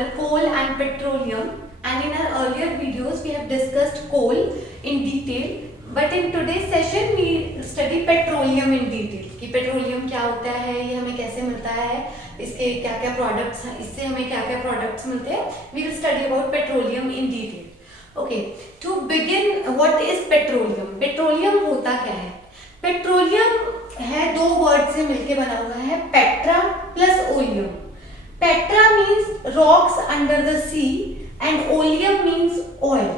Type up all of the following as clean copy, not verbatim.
chapter coal and petroleum, and in our earlier videos we have discussed coal in detail, but in today's session we study petroleum in detail कि petroleum क्या होता है, ये हमें कैसे मिलता है, इसके क्या क्या प्रोडक्ट्स हैं, इससे हमें क्या क्या प्रोडक्ट्स मिलते हैं. We will study about petroleum in detail. Okay, to begin, what is petroleum? Petroleum होता क्या है? पेट्रोलियम है दो वर्ड से मिलके बना हुआ है, petra plus oleum. Petra means rocks under the sea and oleum means oil.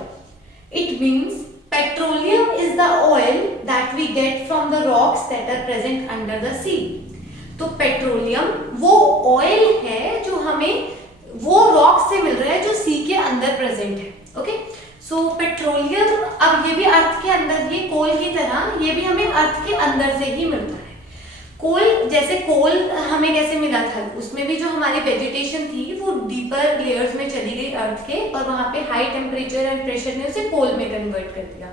It means petroleum is the oil that we get from the rocks that are present under the sea. तो petroleum वो oil है जो हमें वो rock से मिल रहा है जो सी के अंदर प्रेजेंट है. ओके, सो पेट्रोलियम अब ये भी अर्थ के अंदर, ये कोल की तरह ये भी हमें अर्थ के अंदर से ही मिलता है. कोल, जैसे कोल हमें कैसे मिला था, उसमें भी जो हमारी वेजिटेशन थी वो डीपर लेयर्स में चली गई अर्थ के, और वहां पे हाई टेम्परेचर एंड प्रेशर ने उसे कोल में कन्वर्ट कर दिया.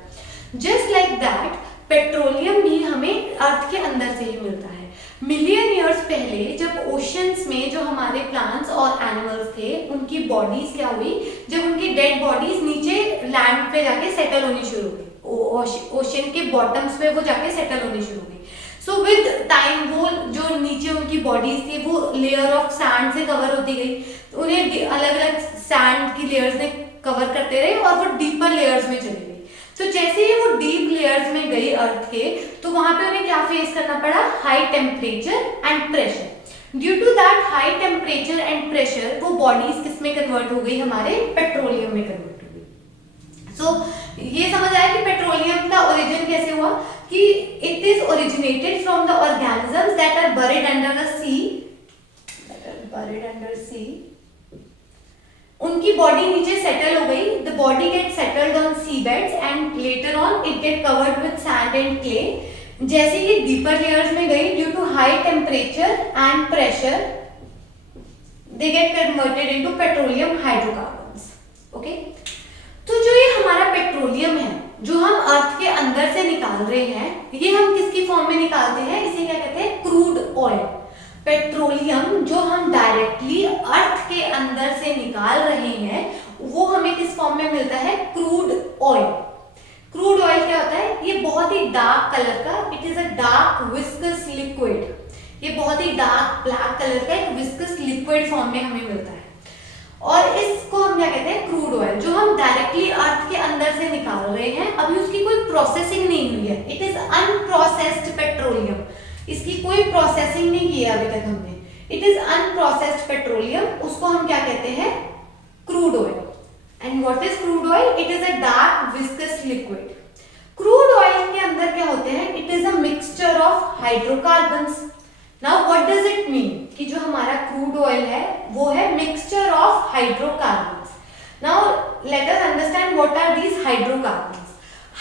जस्ट लाइक दैट पेट्रोलियम भी हमें अर्थ के अंदर से ही मिलता है. मिलियन ईयर्स पहले जब ओशंस में जो हमारे प्लांट्स और एनिमल्स थे उनकी बॉडीज क्या हुई, जब उनकी डेड बॉडीज नीचे लैंड पे जाके सेटल होनी शुरू हो गई, ओशन के बॉटम्स पे वो जाके सेटल होनी शुरू हो गई. सो विद टाइम वो जो नीचे उनकी बॉडीज थी वो लेयर ऑफ सैंड से कवर होती गई, तो उन्हें अलग अलग सैंड की लेयर्स ने कवर करते रहे और वो डीपर लेयर्स में चली गई. तो जैसे ही वो डीप लेयर्स में गई अर्थ के, तो वहां पे उन्हें क्या फेस करना पड़ा, high temperature and pressure. Due to that high temperature and pressure वो बॉडीज किस में कन्वर्ट हो गई, हमारे पेट्रोलियम में कन्वर्ट हो गई. सो ये समझ आया कि पेट्रोलियम का ओरिजिन कैसे हुआ, कि it is originated from the organisms that are buried under the sea. उनकी बॉडी नीचे सेटल हो गई. The body gets settled on seabeds and later on it get covered with sand and clay. जैसे ये deeper layers में गई, due to high temperature and pressure they get converted into petroleum hydrocarbons. Okay? तो जो ये हमारा petroleum है जो हम अर्थ के अंदर से निकाल रहे हैं, ये हम किसकी फॉर्म में निकालते हैं, इसे क्या कहते हैं, क्रूड ऑयल. पेट्रोलियम जो हम डायरेक्टली अर्थ के अंदर से निकाल रहे हैं वो हमें किस फॉर्म में मिलता है, क्रूड ऑयल. क्रूड ऑयल क्या होता है, ये बहुत ही डार्क कलर का, it is a dark viscous liquid. ये बहुत ही डार्क ब्लैक कलर का एक विस्कस लिक्विड फॉर्म में हमें मिलता है, और इसको हम क्या कहते हैं, क्रूड ऑयल, जो हम डायरेक्टली अर्थ के अंदर से निकाल रहे हैं. अभी उसकी कोई प्रोसेसिंग नहीं हुई है, इट इज अनप्रोसेस्ड पेट्रोलियम. इसकी कोई प्रोसेसिंग नहीं की है अभी तक हमने, इट इज अनप्रोसेस्ड पेट्रोलियम. उसको हम क्या कहते हैं, crude oil. And what is crude oil, it is a dark viscous liquid. Crude oil के अंदर क्या होते हैं, it is a mixture of hydrocarbons. Now what does it mean, कि जो हमारा क्रूड ऑयल है वो है mixture of hydrocarbons. Now let us understand what are these hydrocarbons.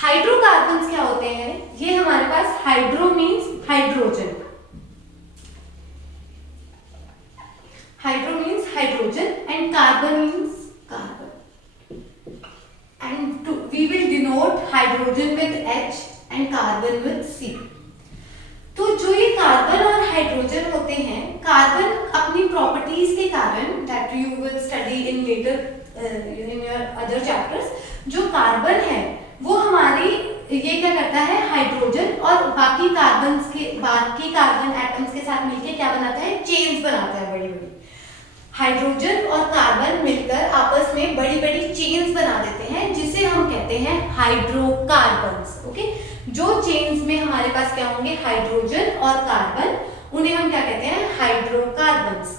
Hydrocarbons क्या होते हैं, ये हमारे पास hydro means hydrogen, hydro means hydrogen and carbon means carbon, and we will denote hydrogen with H and carbon with C. तो जो ये carbon और हाइड्रोजन होते हैं, कार्बन अपनी प्रॉपर्टीज के कारण, that you will study in later in your other chapters, जो कार्बन है वो हमारी ये क्या करता है, हाइड्रोजन और बाकी कार्बन एटम्स के साथ मिलके क्या बनाता है, चेन्स बनाता है बड़ी बड़ी. हाइड्रोजन और कार्बन मिलकर आपस में बड़ी बड़ी चेन्स बना देते हैं जिसे हम कहते हैं हाइड्रोकार्बन्स. ओके, जो चेन्स में हमारे पास क्या होंगे, हाइड्रोजन और कार्बन, उन्हें हम क्या कहते हैं, हाइड्रोकार्बन्स.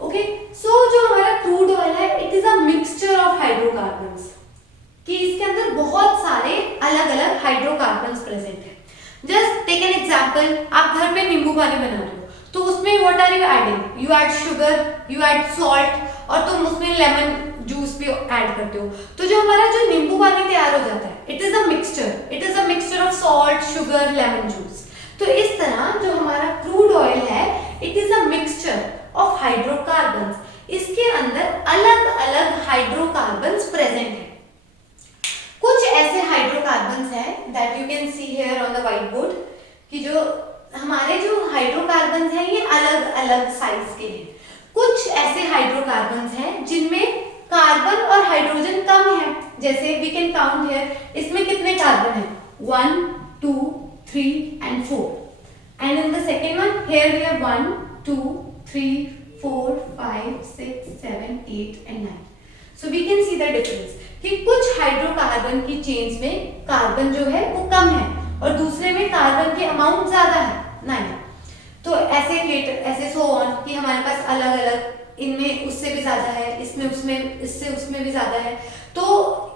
ओके, सो जो हमारा क्रूड ऑयल है, it is a mixture of hydrocarbons, कि इसके अंदर बहुत सारे अलग अलग हाइड्रोकार्बन्स प्रेजेंट है. जस्ट टेक एन एग्जांपल, आप घर पे नींबू पानी बना रहे हो, तो उसमें what are you adding, you add sugar, you add salt, और तुम उसमें लेमन जूस भी ऐड करते हो. तो जो हमारा जो नींबू पानी तैयार हो जाता है, it is a mixture, it is a mixture of salt, sugar, lemon juice. तो इस तरह जो हमारा क्रूड ऑयल है, it is a mixture of hydrocarbons. इसके अंदर अलग अलग हाइड्रोकार्बन्स प्रेजेंट है. कुछ ऐसे हाइड्रोकार्बन्स हैं that you can see here on the white board, कि जो हमारे जो हाइड्रोकार्बन्स हैं ये अलग अलग साइज के हैं. कुछ ऐसे हाइड्रोकार्बन्स हैं जिनमें कार्बन और हाइड्रोजन कम है, जैसे वी कैन काउंट हियर, इसमें कितने कार्बन है, 1 2 3 and 4, and in the second one here we have 1 2 3 4 5 6 7 8 and 9. So we can see the difference कि कुछ हाइड्रोकार्बन की चेन्स में कार्बन जो है वो कम है और दूसरे में कार्बन की अमाउंट ज्यादा है 9. तो ऐसे सो ऑन कि हमारे पास अलग अलग, इनमें उससे भी ज्यादा है, इसमें उसमें इससे उसमें भी ज्यादा है. तो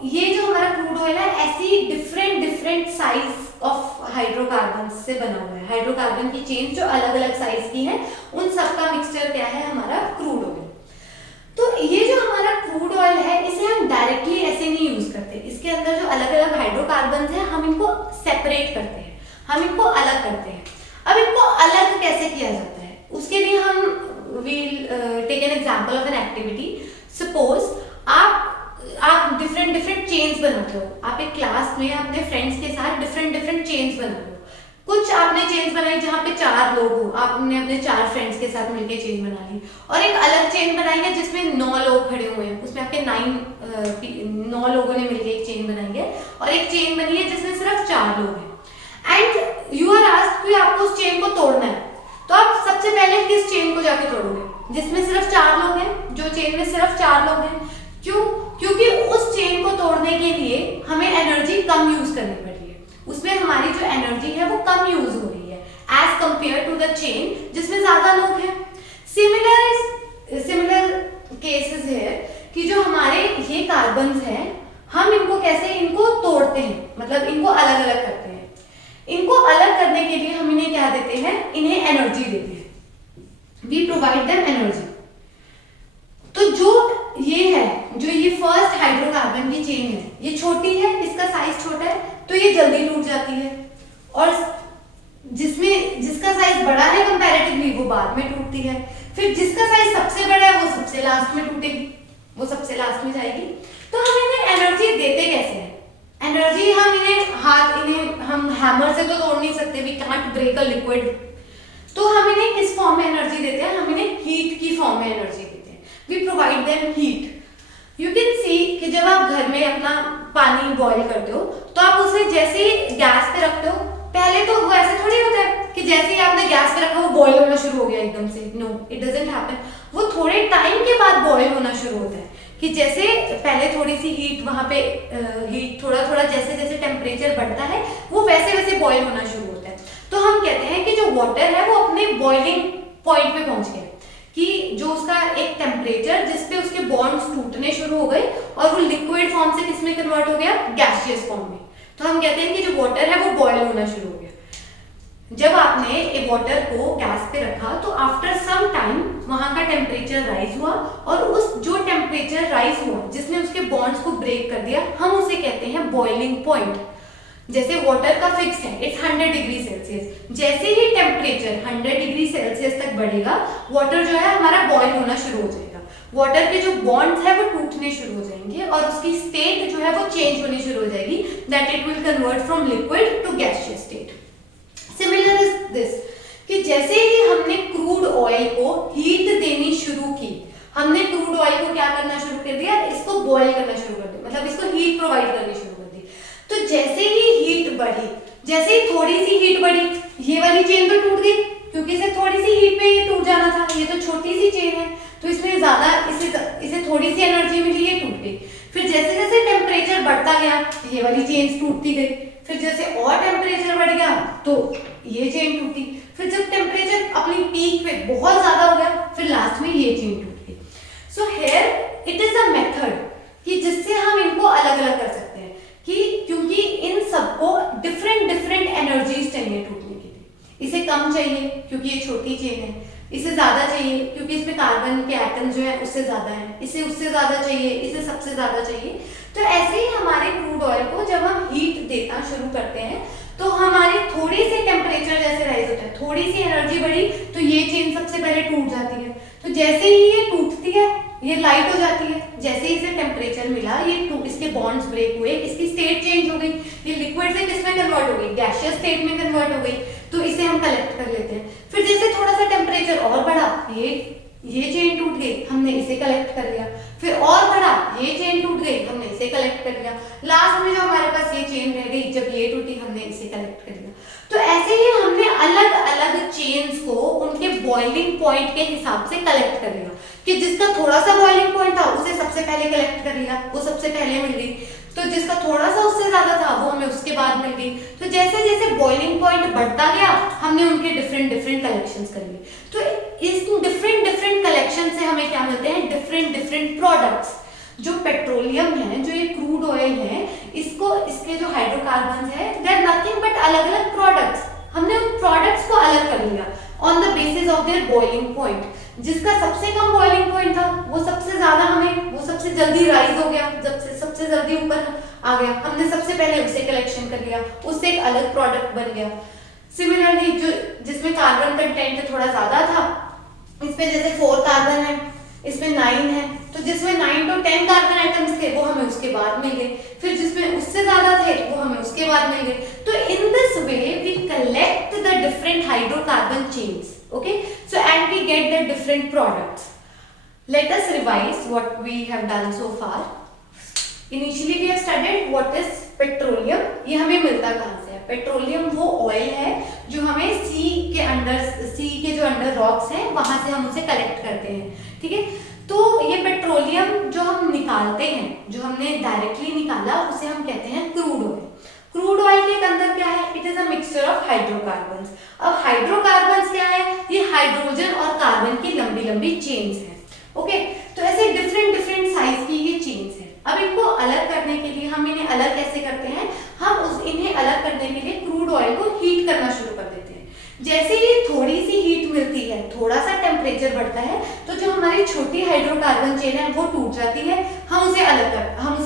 ये जो हमारा क्रूड ऑयल है ऐसी डिफरेंट साइज ऑफ हाइड्रोकार्बन से बना हुआ है. हाइड्रोकार्बन की चेन जो अलग अलग साइज की है उन सबका मिक्सचर क्या है, हमारा क्रूड ऑयल. तो ये जो हमारा क्रूड ऑयल है इसे हम डायरेक्टली ऐसे नहीं यूज करते. इसके अंदर जो अलग अलग हाइड्रोकार्बन है हम इनको सेपरेट करते हैं, हम इनको अलग करते हैं. अब इनको अलग कैसे किया जाता है, उसके लिए हम will take an example of an activity. Suppose आप डिफरेंट चेन्स बनाते हो. आप एक क्लास में अपने फ्रेंड्स के साथ डिफरेंट चेन्स बना रहे हो. कुछ आपने चेन्स बनाई जहाँ पे 4 लोग हो, आपने अपने 4 फ्रेंड्स के साथ मिलके चेन बना ली. और एक अलग चेन बनाई है जिसमें 9 लोग खड़े हुए हैं, उसमें आपके 9 लोगों ने मिलके एक चेन बनाई है. और एक चेन बनी है जिसमें सिर्फ 4 लोग हैं. एंड यू आर आस्क्ड कि आपको उस चेन को तोड़ना है. तो आप सबसे पहले किस चेन को जाके तोड़ोगे, जिसमें सिर्फ 4 लोग हैं, जो चेन में सिर्फ 4 लोग हैं. क्यों? क्योंकि उस चेन को तोड़ने के लिए हमें एनर्जी कम यूज करनी पड़ी है. उसमें हमारी जो एनर्जी है वो कम यूज हो रही है as compare to the chain जिसमें ज्यादा लोग हैं. सिमिलर केसेस है कि जो हमारे ये कार्बन्स हैं हम इनको कैसे इनको तोड़ते हैं, मतलब इनको अलग अलग करते हैं. इनको अलग करने के लिए हम इन्हें क्या देते हैं, इन्हें एनर्जी देते हैं. We provide them energy. तो जो ये फर्स्ट हाइड्रोकार्बन की चेन है, ये छोटी है, इसका साइज छोटा है तो ये जल्दी टूट जाती है. और जिसका साइज बड़ा है कंपैरेटिवली वो बाद में टूटती है. फिर जिसका साइज सबसे बड़ा है वो सबसे लास्ट में टूटेगी, वो सबसे लास्ट में जाएगी. तो हम इन्हें एनर्जी देते कैसे हैं? एनर्जी हम हैमर से तो तोड़ नहीं सकते, we can't break a liquid. तो हम इन्हें किस फॉर्म में एनर्जी देते हैं, हम इन्हें हीट की फॉर्म में एनर्जी देते हैं. We provide them heat. You can see कि जब आप घर में अपना पानी बॉईल करते हो तो आप उसे जैसे ही गैस पे रखते हो, पहले तो वो ऐसे थोड़ी होता है कि जैसे ही आपने गैस पे रखा वो बॉईल होना शुरू हो गया एकदम से. No, it doesn't happen. वो थोड़े टाइम के बाद बॉईल होना शुरू होता है कि जैसे पहले थोड़ी सी हीट वहां पे हीट थोड़ा जैसे जैसे टेम्परेचर बढ़ता है वो वैसे वैसे बॉईल होना शुरू होता है. तो हम कहते हैं कि जो वाटर है वो अपने बॉइलिंग पॉइंट पे पहुंच गया, कि जो उसका एक टेम्परेचर जिसपे उसके बॉन्ड्स टूटने शुरू हो गए और वो लिक्विड फॉर्म से किसमें कन्वर्ट हो गया, गैसियस फॉर्म में. तो हम कहते हैं कि जो वाटर है वो बॉयल होना शुरू हो गया. जब आपने एक वाटर को गैस पे रखा तो आफ्टर सम टाइम वहां का टेम्परेचर राइज हुआ और उस जो टेम्परेचर राइज हुआ जिसने उसके बॉन्ड्स को ब्रेक कर दिया हम उसे कहते हैं बॉइलिंग पॉइंट. जैसे वाटर का फिक्स है, इट्स 100 डिग्री सेल्सियस. जैसे ही टेम्परेचर 100 डिग्री सेल्सियस तक बढ़ेगा वाटर जो है हमारा बॉयल होना शुरू हो जाएगा. वाटर के जो बॉन्ड्स है वो टूटने शुरू हो जाएंगे और उसकी स्टेट जो है वो चेंज होनी शुरू हो जाएगी, that it will convert from liquid to gaseous state. Similar is this कि जैसे ही हमने क्रूड ऑयल को हीट देनी शुरू की, हमने क्रूड ऑयल को क्या करना शुरू कर दिया, इसको बॉयल करना शुरू कर दिया, मतलब इसको हीट प्रोवाइड करनी शुरू कर दी. तो जैसे ही हीट बढ़ी, जैसे ही थोड़ी सी हीट बढ़ी, ये वाली चेन तो टूट गई क्योंकि इसे थोड़ी सी हीट पे ये टूट जाना था. ये तो छोटी सी चेन है तो इसमें ज्यादा इसे थोड़ी सी एनर्जी मिली, ये टूट गई. फिर जैसे जैसे टेम्परेचर बढ़ता गया ये वाली चेन टूटती गई. फिर जैसे और टेम्परेचर बढ़ गया तो ये चेन टूटी. फिर जब टेम्परेचर अपनी पीक पे बहुत ज्यादा हो गया फिर लास्ट में ये चेन टूट गई. So here it is a method कि जिससे हम इनको अलग अलग कर सकते हैं, कि क्योंकि इन सबको डिफरेंट एनर्जीज चाहिए टूटने के लिए. इसे कम चाहिए क्योंकि ये छोटी चेन है, इसे ज्यादा चाहिए क्योंकि इसमें कार्बन के एटम जो है उससे ज्यादा है, इसे उससे ज्यादा चाहिए, इसे सबसे ज्यादा चाहिए. तो ऐसे ही हमारे क्रूड ऑयल को जब हम हीट देना शुरू करते हैं तो हमारी थोड़ी सी टेम्परेचर जैसे राइज होता है, थोड़ी सी एनर्जी बढ़ी तो ये चेन सबसे पहले टूट जाती है. तो जैसे ही ये टूटती है ये लाइट हो जाती है. जैसे ही इसे टेम्परेचर मिला ये इसके बॉन्ड्स ब्रेक हुए, इसकी स्टेट चेंज हो गई, ये लिक्विड से किसमें कन्वर्ट हो गई, गैसियस स्टेट में कन्वर्ट हो गई. तो इसे हम कलेक्ट कर लेते हैं. फिर जैसे थोड़ा सा टेम्परेचर और बढ़ा, ये ये चेन टूट गई, हमने इसे कलेक्ट कर लिया, फिर और बढ़ा, ये चेन टूट गई, हमने इसे कलेक्ट कर लिया, लास्ट में जो हमारे पास ये चेन रह गई, जब ये टूटी हमने इसे कलेक्ट कर लिया। तो ऐसे ही हमने अलग अलग चेन्स को उनके बॉइलिंग पॉइंट के हिसाब से कलेक्ट कर लिया, कि जिसका थोड़ा सा बॉइलिंग पॉइंट था उसे सबसे पहले कलेक्ट कर लिया, वो सबसे पहले मिल गई, तो जिसका थोड़ा सा उससे ज्यादा था वो हमें उसके बाद मिल गई। तो जैसे जैसे बॉइलिंग पॉइंट बढ़ता गया हमने उनके डिफरेंट डिफरेंट कलेक्शंस कर लिए। तो इस डिफरेंट डिफरेंट कलेक्शन से हमें क्या मिलते हैं, डिफरेंट डिफरेंट प्रोडक्ट्स। जो पेट्रोलियम है, जो ये क्रूड ऑयल है, इसको इसके जो हाइड्रोकार्बन है, दे आर नथिंग बट अलग अलग प्रोडक्ट्स। हमने उन प्रोडक्ट्स को अलग कर लिया on the basis of their boiling point. जिसका सबसे कम बॉइलिंग पॉइंट था वो सबसे ज्यादा हमें, वो सबसे जल्दी राइज हो गया, सबसे जल्दी ऊपर आ गया, हमने सबसे पहले उसे कलेक्शन कर लिया, उससे एक अलग प्रोडक्ट बन गया। सिमिलरली जो जिसमें कार्बन कंटेंट थोड़ा ज्यादा था, इसमें जैसे 4 कार्बन है, इसमें 9 है, तो जिसमें 9 to 10 कार्बन आइटम्स थे वो हमें उसके बाद मिल गए, फिर जिसमें उससे ज्यादा थे वो हमें उसके बाद मिल गए। तो in this way we collect the different hydrocarbon chains, okay, so and we get the different products. Let us revise what we have done so far. Initially we have studied what is petroleum. ये हमें मिलता कहाँ से है? Petroleum वो oil है जो हमें सी के जो अंडर रॉक्स हैं वहां से हम उसे कलेक्ट करते हैं, ठीक है। तो ये पेट्रोलियम जो हम निकालते हैं, जो हमने डायरेक्टली निकाला, उसे हम कहते हैं क्रूड ऑयल। क्रूड ऑयल के अंदर क्या है, it is a mixture of hydrocarbons. अब हाइड्रोकार्बन्स क्या है, ये हाइड्रोजन और कार्बन की लंबी लंबी चेन्स हैं, ओके। तो ऐसे डिफरेंट डिफरेंट साइज की ये चेन्स हैं। अब इनको अलग करने के लिए हम इन्हें अलग कैसे करते हैं, हम इन्हें अलग करने के लिए क्रूड ऑयल को हीट करना शुरू कर देते हैं। जैसे ही थोड़ी सी हीट मिलती है, थोड़ा सा टेम्परेचर बढ़ता है, तो जो हमारी छोटी हाइड्रोकार्बन चेन है वो टूट जाती है, हम उसे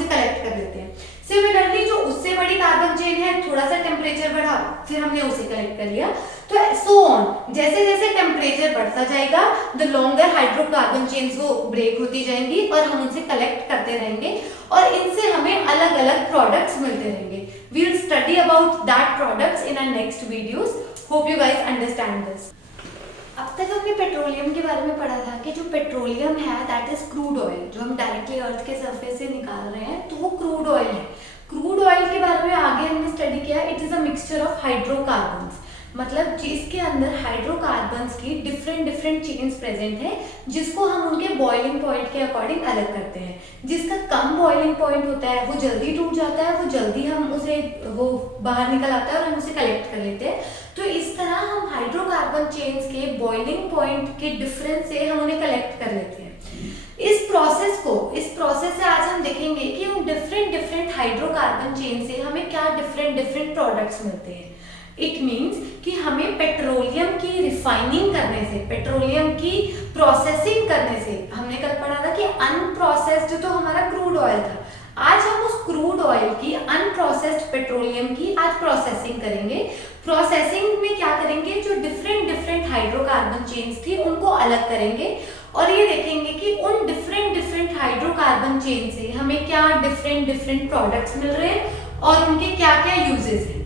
कलेक्ट कर लेते हैं। सिमिलरली जो उससे बड़ी कार्बन चेन है, थोड़ा सा टेम्परेचर बढ़ा, फिर हमने उसे कलेक्ट कर लिया। तो सो ऑन, जैसे जैसे टेम्परेचर बढ़ता जाएगा, द लॉन्गर हाइड्रोकार्बन चेन्स वो ब्रेक होती जाएंगी और हम उनसे कलेक्ट करते रहेंगे और इनसे हमें अलग अलग प्रोडक्ट्स मिलते रहेंगे। We will study about that products in our next videos. Hope you guys understand this. अब तक हमने पेट्रोलियम के बारे में पढ़ा था कि जो पेट्रोलियम है दैट इज क्रूड ऑयल, जो हम डायरेक्टली अर्थ के सरफेस से निकाल रहे हैं, तो वो क्रूड ऑयल है। क्रूड ऑयल के बारे में आगे हमने स्टडी किया, it is a mixture of hydrocarbons, मतलब जिसके अंदर हाइड्रोकार्बन्स की डिफरेंट डिफरेंट चेन्स प्रेजेंट है, जिसको हम उनके बॉइलिंग पॉइंट के अकॉर्डिंग अलग करते हैं। जिसका कम बॉइलिंग पॉइंट होता है वो जल्दी टूट जाता है, वो जल्दी हम उसे वो बाहर निकल आता है और हम उसे कलेक्ट कर लेते हैं। तो इस तरह हम हाइड्रोकार्बन चेन्स के बॉइलिंग पॉइंट के डिफरेंस से हम उन्हें कलेक्ट कर लेते हैं। इस प्रोसेस से आज हम देखेंगे कि उन डिफरेंट डिफरेंट हाइड्रोकार्बन चेन से हमें क्या डिफरेंट डिफरेंट प्रोडक्ट्स मिलते हैं। इट मीन्स कि हमें पेट्रोलियम की रिफाइनिंग करने से, पेट्रोलियम की प्रोसेसिंग करने से, हमने कल पढ़ा था कि अनप्रोसेस्ड तो हमारा क्रूड ऑयल था, आज हम उस क्रूड ऑयल की अनप्रोसेस्ड पेट्रोलियम की आज प्रोसेसिंग करेंगे। प्रोसेसिंग में क्या करेंगे, जो डिफरेंट डिफरेंट हाइड्रोकार्बन चेन्स थी उनको अलग करेंगे और ये देखेंगे कि उन डिफरेंट डिफरेंट हाइड्रोकार्बन चेन से हमें क्या डिफरेंट डिफरेंट प्रोडक्ट्स मिल रहे हैं और उनके क्या क्या यूजेस हैं,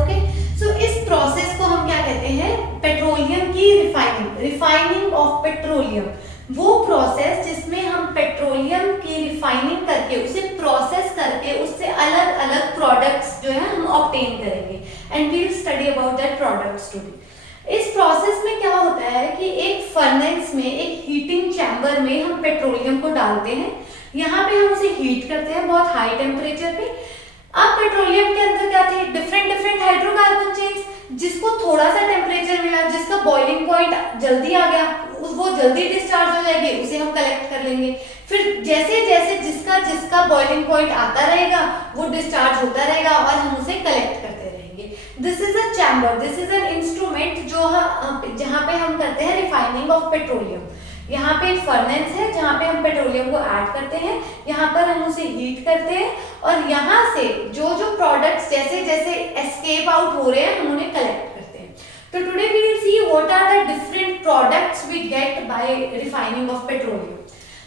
ओके। सो इस प्रोसेस को हम क्या कहते हैं, पेट्रोलियम की रिफाइनिंग ऑफ पेट्रोलियम। वो प्रोसेस जिसमें हम पेट्रोलियम की रिफाइनिंग करके, उसे प्रोसेस करके, उससे अलग अलग प्रोडक्ट्स जो है हम ऑब्टेन करेंगे and we will study about that products today. इस प्रोसेस में क्या होता है कि एक फर्नेस में, एक हीटिंग चैम्बर में हम पेट्रोलियम को डालते हैं, यहाँ पे हम उसे हीट करते हैं बहुत हाई टेम्परेचर पे। अब पेट्रोलियम के अंदर क्या थे, डिफरेंट डिफरेंट हाइड्रोकार्बन चेन्स, जिसको थोड़ा सा टेम्परेचर मिला, जिसका बॉइलिंग पॉइंट जल्दी आ गया, वो जल्दी डिस्चार्ज हो जाएगी, उसे हम कलेक्ट कर लेंगे। फिर जैसे जैसे जिसका बॉइलिंग पॉइंट आता रहेगा वो डिस्चार्ज होता रहेगा और हम उसे कलेक्ट करते रहेंगे। This is a chamber, this is an instrument जहाँ पे हम करते हैं रिफाइनिंग ऑफ पेट्रोलियम। यहाँ पे एक फर्नेस है जहाँ पे हम पेट्रोलियम को ऐड करते हैं, यहाँ पर हम उसे हीट करते हैं और यहाँ से जो जो प्रोडक्ट्स जैसे जैसे एस्केप आउट हो रहे हैं हम उन्हें कलेक्ट करते हैं। तो today we will see what are the different products we get by refining of petroleum.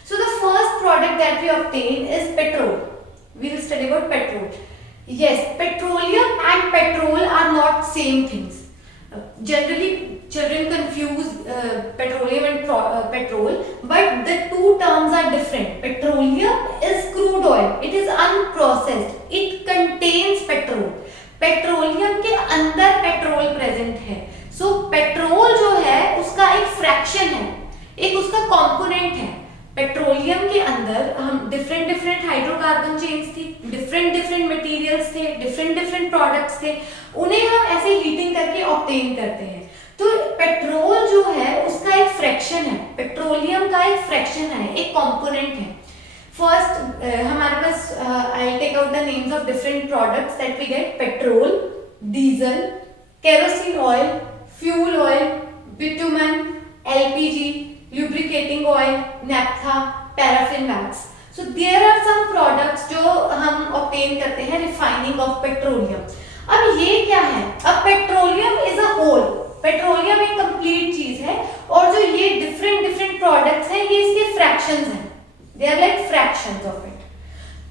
So the first product that we obtain is petrol. We will study about petrol. Yes, petroleum and petrol are not same things. Generally children confuse petroleum and petrol, but the two terms are different. Petroleum is crude oil, it is unprocessed, it contains petrol. Petroleum के अंदर petrol present है. सो petrol जो है उसका एक fraction है, एक उसका कंपोनेंट है. पेट्रोलियम के अंदर हम डिफरेंट हाइड्रोकार्बन चेन्स थी, डिफरेंट मटेरियल्स थे, डिफरेंट प्रोडक्ट्स थे, उन्हें हम ऐसे हीटिंग करके ऑब्टेन करते हैं. तो पेट्रोल जो है उसका एक फ्रैक्शन है, पेट्रोलियम का एक फ्रैक्शन है, एक कंपोनेंट है. फर्स्ट हमारे पास I take out the names of different products that we get. Petrol, diesel, kerosene oil, fuel oil, bitumen, LPG, lubricating oil, naphtha, paraffin wax. So there are some products जो हम obtain करते हैं refining of petroleum. अब ये क्या है? अब petroleum is a whole. Petroleum एक कंप्लीट चीज है और जो ये डिफरेंट प्रोडक्ट्स हैं ये इसके फ्रैक्शंस हैं. They are like fractions of it.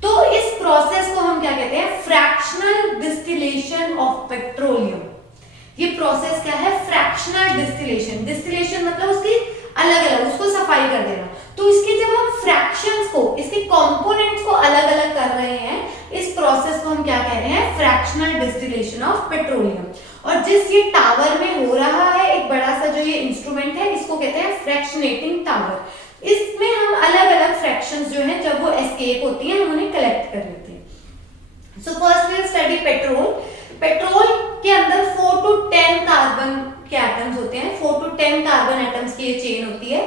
तो इस प्रोसेस को हम क्या कहते हैं? Fractional distillation of petroleum. ये प्रोसेस क्या है? Fractional distillation. डिस्टिलेशन मतलब उसकी अलग अलग, उसको सफाई कर देना. तो इसके जब हम फ्रैक्शंस को, इसके कंपोनेंट्स को अलग अलग कर रहे हैं, इस प्रोसेस को हम क्या कह रहे हैं? Fractional distillation of petroleum. और जिस ये टावर में हो रहा है, एक बड़ा सा जो ये इंस्ट्रूमेंट है, इसको कहते हैं फ्रैक्शनेटिंग टावर. इसमें हम अलग अलग फ्रैक्शंस जो हैं जब वो एस्केप होती हैं हम उन्हें कलेक्ट कर लेते हैं. So first we study petrol. Petrol के अंदर 4 to 10 कार्बन के एटम्स होते हैं. 4 to 10 कार्बन एटम्स की ये चेन होती है.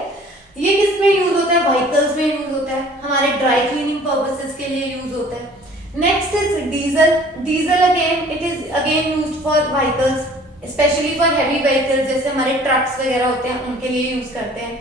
ये किस में यूज होता है? व्हीकल्स में यूज होता है, हमारे ड्राई क्लीनिंग पर्पसेस के लिए यूज होता है. Next is diesel. Diesel again it is again used for vehicles, specially for heavy vehicles जैसे हमारे ट्रक्स वगैरह होते हैं उनके लिए यूज करते हैं.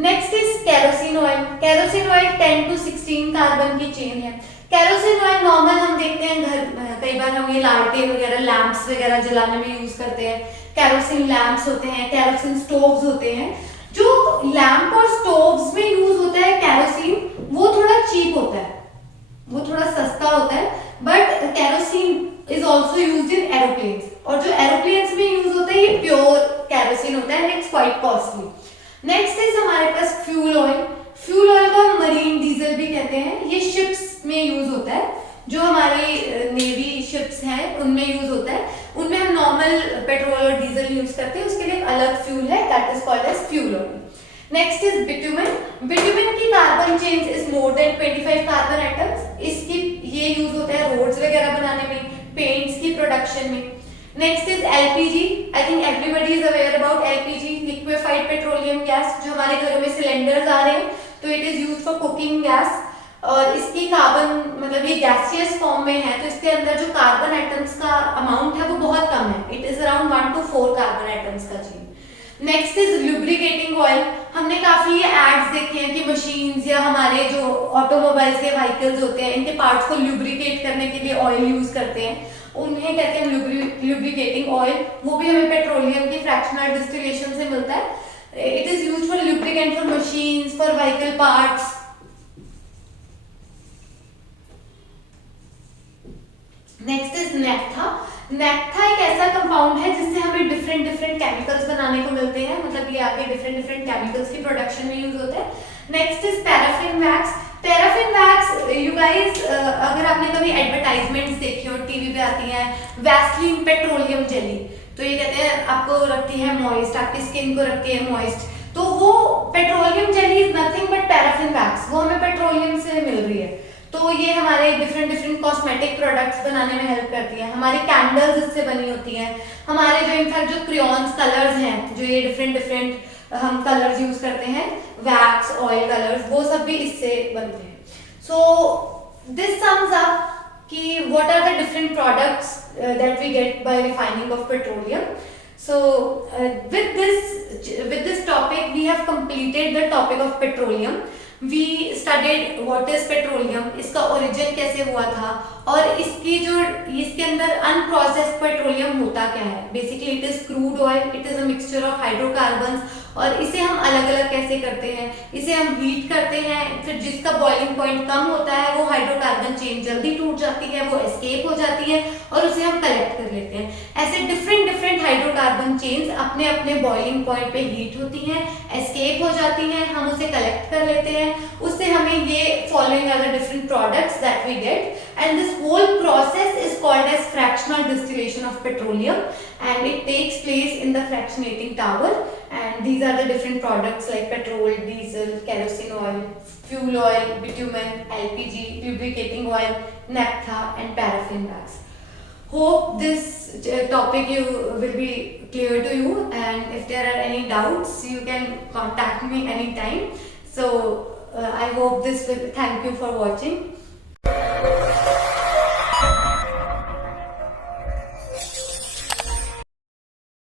Next is kerosene oil. Kerosene oil 10 to 16 carbon की चेन है. केरोसिन ऑयल नॉर्मल हम देखते हैं घर, कई बार हम ये लालटेन वगैरह, लैंप्स वगैरह जलाने में यूज करते हैं. केरोसिन लैंप्स होते हैं, केरोसिन स्टोव्स होते हैं. जो लैंप और स्टोव्स में यूज होता है केरोसिन, वो थोड़ा चीप होता है, वो थोड़ा सस्ता होता है. But kerosene is also used in aeroplanes, और जो एरोप्लेन्स में यूज होता है ये प्योर केरोसिन होता है, it's quite costly. Next is हमारे पास फ्यूल ऑयल. फ्यूल ऑयल को हम मरीन डीजल भी कहते हैं. ये शिप्स में यूज होता है, जो हमारी नेवी शिप्स हैं उनमें यूज होता है. उनमें हम नॉर्मल पेट्रोल और डीजल यूज करते हैं, उसके लिए अलग फ्यूल है, that is called as fuel oil. Next is bitumen. Bitumen की carbon chain is more than 25 carbon atoms. इसकी ये यूज होता है रोड्स वगैरह बनाने में, पेंट्स की प्रोडक्शन में. Next is LPG. I think everybody is aware about LPG, liquefied petroleum gas. जो हमारे घरों में सिलेंडर्स आ रहे हैं तो it is used for cooking gas. और इसकी कार्बन मतलब ये गैसियस फॉर्म में है, तो इसके अंदर जो कार्बन एटम्स का अमाउंट है वो बहुत कम है. It is around 1 to 4 carbon atoms का चेन. Next is lubricating oil. हमने काफी ये एड्स देखे हैं कि मशीन्स या हमारे जो ऑटोमोबाइल्स के व्हीकल्स होते हैं इनके पार्ट्स को लुब्रिकेट करने के लिए ऑयल यूज करते हैं, उन्हें कहते हैं लुब्रिकेटिंग ऑयल. वो भी हमें पेट्रोलियम की फ्रैक्शनल डिस्टिलेशन से मिलता है. It is used for lubricant for machines, for vehicle parts. Next is naphtha. Naphtha एक ऐसा कंपाउंड है जिससे हमें डिफरेंट केमिकल्स बनाने को मिलते हैं, मतलब ये आगे डिफरेंट केमिकल्स की प्रोडक्शन में यूज होता है. Next is paraffin wax. Paraffin wax you guys, अगर आपने कभी एडवर्टाइजमेंट्स देखी हो, टीवी पे आती हैं, वैसलीन पेट्रोलियम जेली, तो ये कहते हैं आपको रखती है मॉइस्ट, आपकी स्किन को रखती है मॉइस्ट. तो वो petroleum jelly is nothing but paraffin wax, वो हमें पेट्रोलियम से मिल रही है. तो ये हमारे डिफरेंट कॉस्मेटिक प्रोडक्ट्स बनाने में हेल्प करती है. हमारी कैंडल्स इससे बनी होती हैं. हमारे जो इनफैक्ट जो क्रेयॉन्स कलर्स हैं, जो ये डिफरेंट हम कलर्स यूज करते हैं, वैक्स, ऑयल कलर्स, वो सब भी इससे बनते हैं. सो दिस सम्स अप कि what are the different products that we get by refining of petroleum. So with this topic we have completed the topic of petroleum. We studied what is petroleum, इसका origin कैसे हुआ था, और इसकी जो इसके अंदर unprocessed petroleum होता क्या है. Basically it is crude oil, it is a mixture of hydrocarbons और इसे हम अलग अलग कैसे करते हैं, इसे हम हीट करते हैं, फिर जिसका बॉइलिंग पॉइंट कम होता है वो हाइड्रोकार्बन चेन जल्दी टूट जाती है, वो एस्केप हो जाती है और उसे हम कलेक्ट कर लेते हैं। ऐसे डिफरेंट डिफरेंट हाइड्रोकार्बन चेन्स अपने अपने बॉइलिंग पॉइंट पे हीट होती हैं, एस्केप हो जाती हैं, हम उसे कलेक्ट कर लेते हैं, उससे हमें ये following are the different products that we get, and this whole process is called as fractional distillation of petroleum and it takes place in the fractionating tower, and these are the different products like petrol, diesel, kerosene oil, fuel oil, bitumen, LPG, lubricating oil, naphtha and paraffin wax. Hope this topic you will be clear to you, and if there are any doubts you can contact me anytime. So I hope this will, thank you for watching.